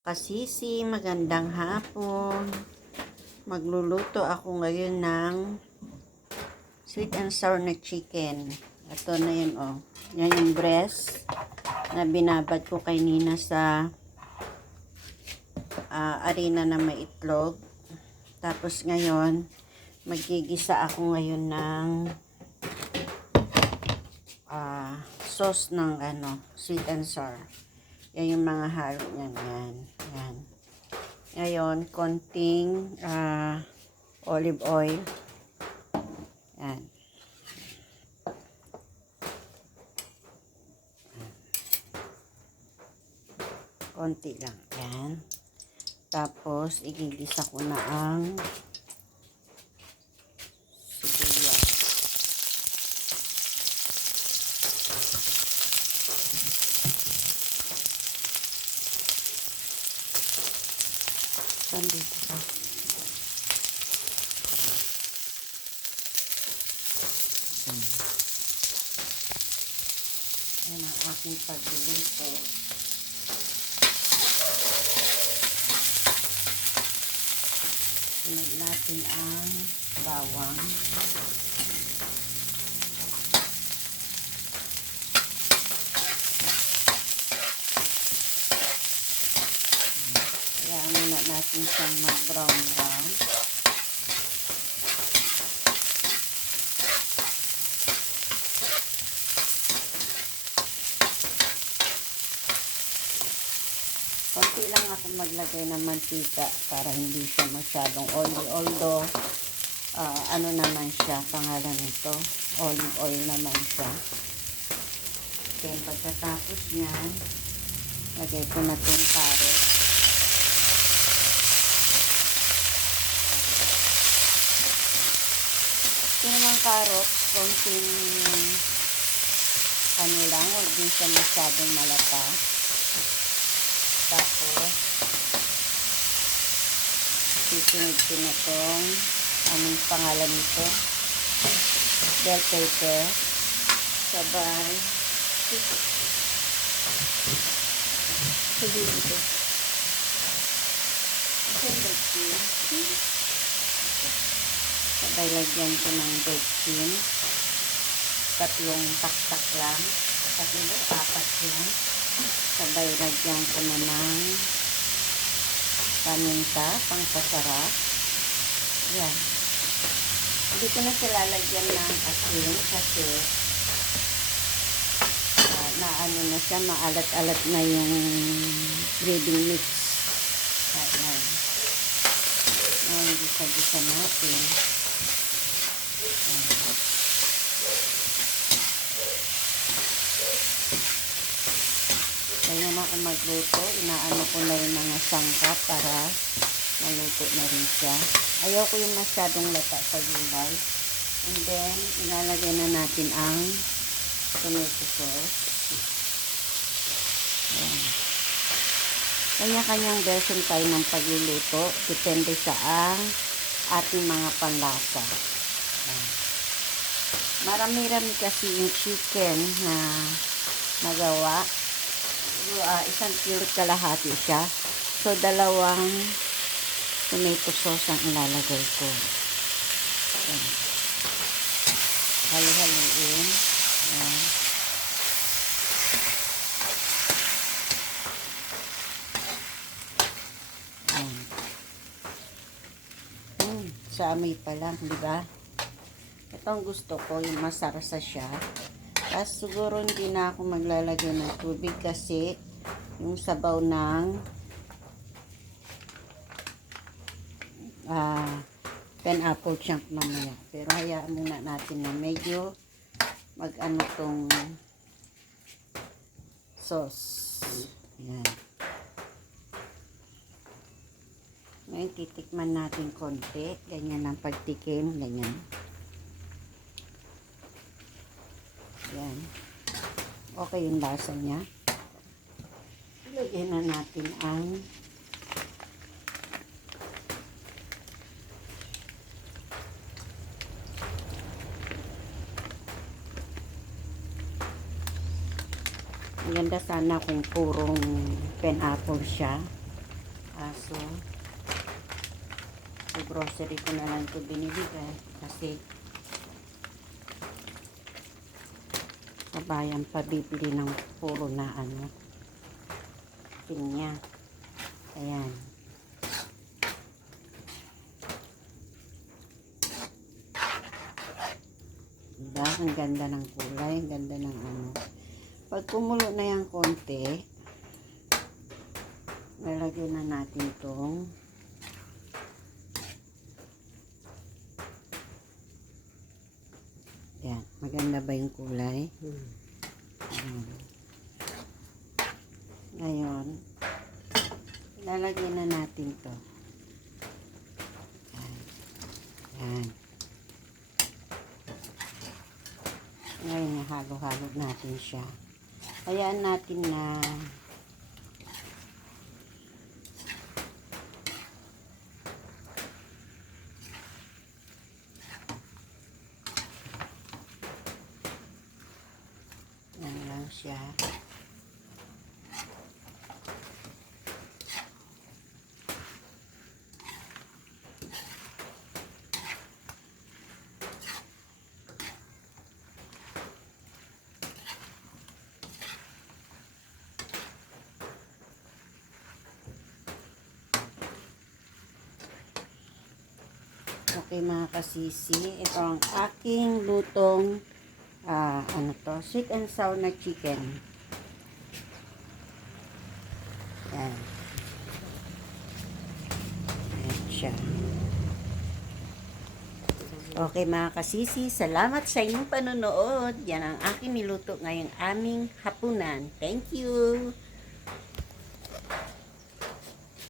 Kasisi, magandang hapon. Magluluto ako ngayon ng sweet and sour na chicken. Ito na yun, oh. Yan yung breast na binabad ko kanina sa arena na may itlog. Tapos ngayon, magigisa ako ngayon ng sauce ng sweet and sour. Yan yung mga halo niyan. Yan. Ngayon, konting olive oil. Yan. Konti lang. Yan. Tapos, igigisa ko na ang sibuyas. Dito pa. Ayan ang aking pagluluto. Sunod natin ang bawang. Kaya muna natin siyang mag-brown. Konti lang ako maglagay ng mantika para hindi siya masyadong oily. Although, ano naman siya, pangalan nito, olive oil naman siya. Then, pagkatapos niyan, lagay ko na itong carrot. Ito naman carrot, konting lang, huwag din siya masyadong malata. Tapos, sisunod ko na itong, anong pangalan nito? Bell pepper. Sabay. Sabi ito. Sabay lagyan ko ng bacon. 3 taktak lang. 4 yan. Sabay lagyan ko na ng paminta, pangpasarap. Yan. Hindi ko na sila lagyan ng asin kasi naano na siya, maalat-alat na yung gravy mix. Yan. Gisa-gisa natin. Yan. Kaya na ako magluto, inaano ko na yung mga sangkap para maluto na rin siya. Ayaw ko yung masyadong lata sa gulay. And then, ilalagay na natin ang tomato sauce. Ayan. Kanya-kanyang version tayo ng pagluluto. Depende sa ating mga panlasa. Ayan. Marami-rami kasi yung chicken na nagawa. 1 kilo kalahati siya. So, 2 tomato sauce ang ilalagay ko. Ayan. Halo-haloin. Ayan. Ayan. Sa amoy pa lang, di ba? Itong gusto ko, yung masarsa siya. Tapos siguro hindi na ako maglalagay ng tubig kasi yung sabaw ng pineapple chunk mamaya. Pero hayaan muna natin na medyo mag-ano tong sauce. Ayan. Ngayon titikman natin konti. Ganyan ang pagtikim. Ganyan. Ayan. Okay yung lasa niya. Lagyan na natin ang maganda sana kung purong pineapple siya. aso. Sa grocery ko na lang ito binibigay kasi kabayan pa bibili ng puro na ano, pinya. Ayan. Diba? Ang ganda ng kulay, ang ganda ng ano. Pag kumulo na yung konti, lalagyan na natin itong yan. Maganda ba yung kulay? Ayan. Ngayon, ilalagay na natin to. Yan. Yan. Ngayon, halo-halo natin siya. Hayaan natin na yan lang siya. Okay mga kasisi, ito ang aking lutong ano to, sweet and sour na chicken. Yan. Yan siya. Okay mga kasisi, salamat sa inyong panonood. Yan ang aking niluto ngayong aming hapunan. Thank you!